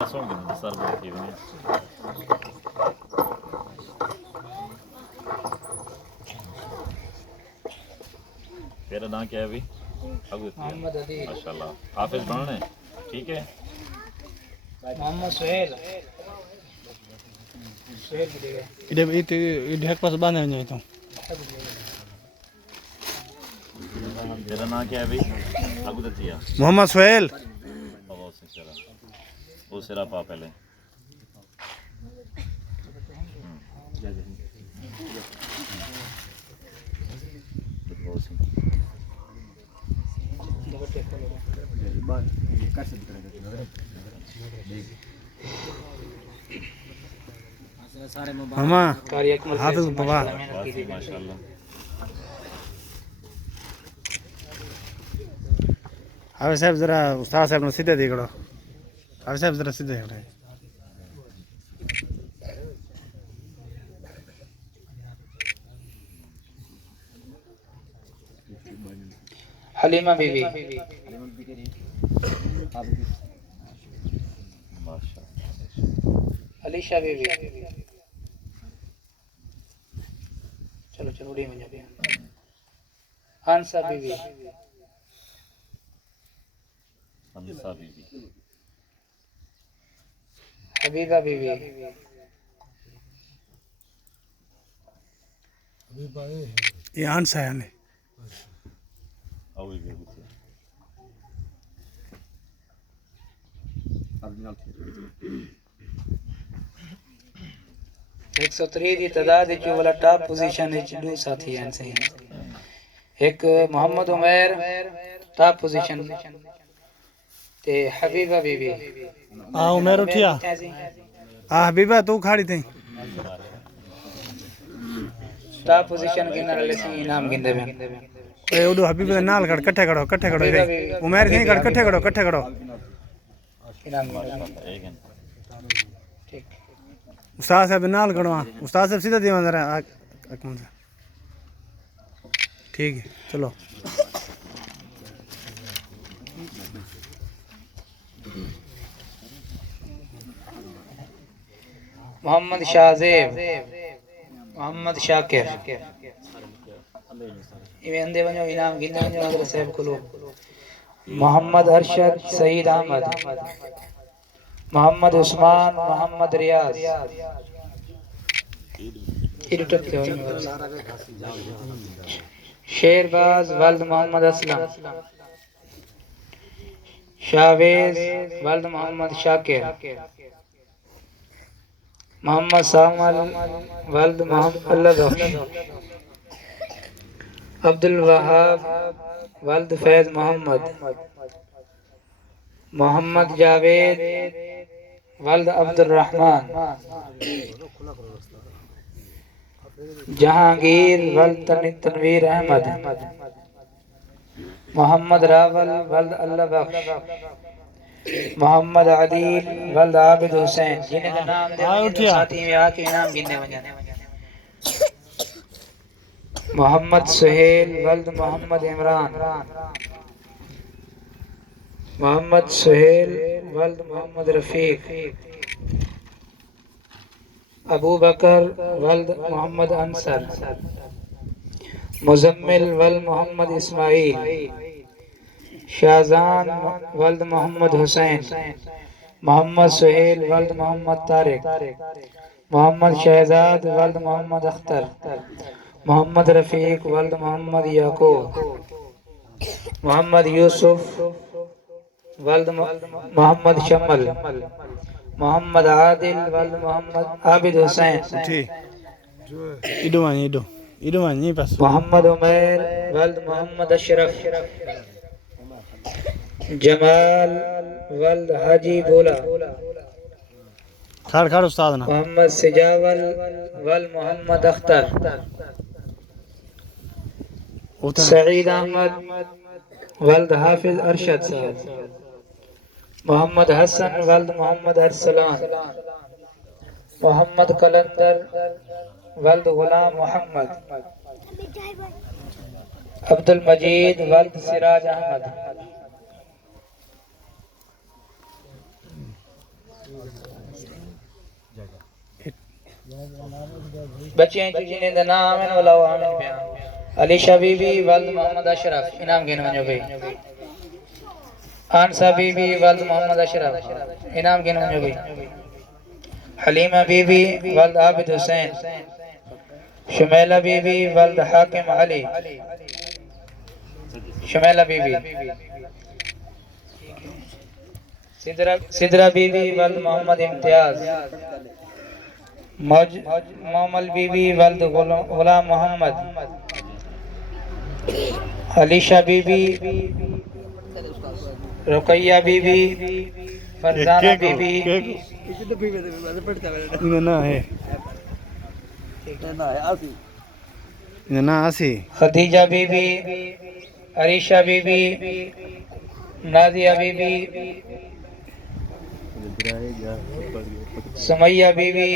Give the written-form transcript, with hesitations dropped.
तेरा नाम क्या है अभी? मोहम्मद अली माशाल्लाह। हाफिज बनना है, ठीक है। मोहम्मद सुहेल सुहेल बोलेगा ढेक पास बांधे जाए तो तेरा नाम क्या है अभी? अबू दतिया मोहम्मद सुहेल वो सिरा पा पहले मामा कार्यक्रम हाफिज बाबा माशाल्लाह। हाफिज साहब जरा उस्ताद साहब ने सीधे देखो हाफिज साहब जरा सीधे देखो हलीमा बीवी अलीशा बीवी चलो चलो उड़ी में जाके हांसा बीवी हंसा बीबी हबीबा बीवी ये आंसर है ने अबू बीबी 103 ਦੀ ਤਾਦਾਦ ਵਿੱਚ ਵਾਲਾ ਟਾਪ ਪੋਜੀਸ਼ਨ ਵਿੱਚ ਦੋ ਸਾਥੀ ਹਨ ਸਹੀ ਇੱਕ ਮੁਹੰਮਦ ਉਮਰ ਟਾਪ ਪੋਜੀਸ਼ਨ ਤੇ हबीबा बीवी आ उमेर उठिया आ हबीबा तू खाड़ी थी टॉप पोजीशन गिनर ले सी इनाम गिनदे बन ए उडो हबीबा नाल खड़ कट्ठे खड़ो रे उमेर नहीं खड़ कट्ठे खड़ो इनाम गिनदे एक है ठीक उस्ताद साहब नाल खड़ो उस्ताद साहब सीधा दीवान जरा ठीक है चलो मोहम्मद शाहजेब मोहम्मद शाकिर इवे अंदे वनो इनाम गिनदे वनो अगर साहब को मोहम्मद अरशद सईद अहमद मोहम्मद उस्मान मोहम्मद रियाज शेरबाज वल्द मोहम्मद असलम शावेज वल्द मोहम्मद शाकिर मोहम्मद सामल वल्द मोहम्मद अब्दुल वहाब वल्द फैज मोहम्मद मोहम्मद जावेद वल्द अब्दुल रहमान जहांगीर वल्द तनवीर अहमद मोहम्मद रावल वल्द अल्लाह बख्श मोहम्मद आदिल वल्द आबिद हुसैन जिन्हें का नाम दे साथी में आके इनाम गिनने वजह मोहम्मद सुहेल वल्द मोहम्मद इमरान मोहम्मद सुहेल वल्द मोहम्मद रफीक अबू बकर वल्द मोहम्मद अंसर मुजम्मिल वल्द मोहम्मद इस्माइल शाहजान वल्द मोहम्मद हुसैन मोहम्मद सुहेल वल्द मोहम्मद तारिक मोहम्मद शहजाद वल्द मोहम्मद अख्तर मोहम्मद रफीक वल्द मोहम्मद याकूब मोहम्मद यूसुफ वल्द मोहम्मद शमल मोहम्मद आदिल वल्द मोहम्मद आबिद हुसैन इडो वानी पास मोहम्मद उमर वल्द मोहम्मद अशरफ जमाल वल्द हाजी बोला खड़ उस्ताद ना मोहम्मद सिजावल वल्द मोहम्मद अख्तर सईद अहमद वल्द हाफिज अरशद साहब मोहम्मद हसन वल्द मोहम्मद अरसलान मोहम्मद कलंदर वल्द गुलाम मोहम्मद अब्दुल मजीद वल्द सिराज अहमद बच्चे जिन्हें दा नाम है वला आमिन पिया अलीशा बीबी वल्द मोहम्मद अशरफ इनाम गिन वञो भई आनसा बीबी वल्द मोहम्मद अशरफ इनाम गिन वञो भई हलीमा बीबी वल्द आबिद हुसैन शुमैला बीबी वल्द हाकिम अली शुमैला बीबी सिदरा बीबी वल्द मोहम्मद इम्तियाज मोमल बीबी वल्द गुलाम मोहम्मद अलीशा बीबी रुकैया बीबी फरजाना बीबी ना है ना आसी खदीजा बीबी अरीशा बीबी नादिया बीबी सुमैया बीबी